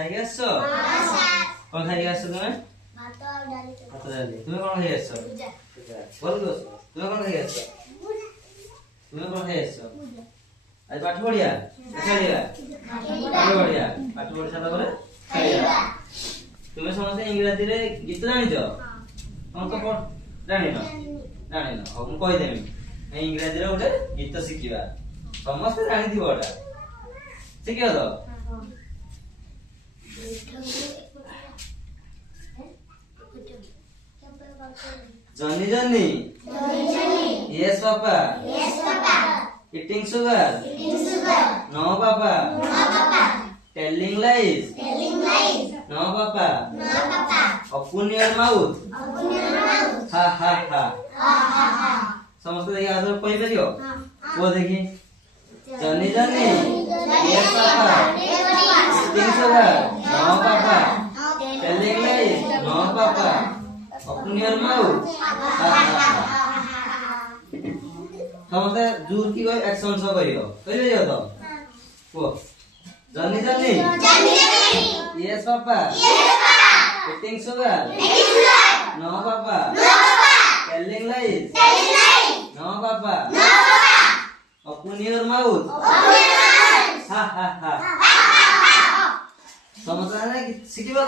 खाई आसो कौन खाई आसो तुम्हें भात डाली तुम्हें कौन खाई आसो बोल दो तुम्हें कौन खाई आसो तुम्हें कौन खाई आसो आज पाठ पढ़िया छाड़िया पाठ पढ़िया पाठ पढ़ी सारा ପରେ छाड़िया तुम्हें समस्त इंग्रजी रे गीत जानि छ हम तो पढ़ जानि न हम कहि देमी इंग्रजी रे गोटे गीत शिखिबा समस्त जानि दिबोटा शिखियो तो Johnny Johnny yes papa eating sugar no papa telling lies no papa open your mouth ha ha ha समस्त देखिए आदर कोई परियो वो देखिए Johnny Johnny yes papa eating sugar no papa telling lies no papa open your mouth समस्त दूर की कोई एक्शन सो करियो करियो तो वो Johnny Johnny yes papa eating sugar no papa telling lies no papa open your mouth ha ha ha समस्त है ना सीखिबा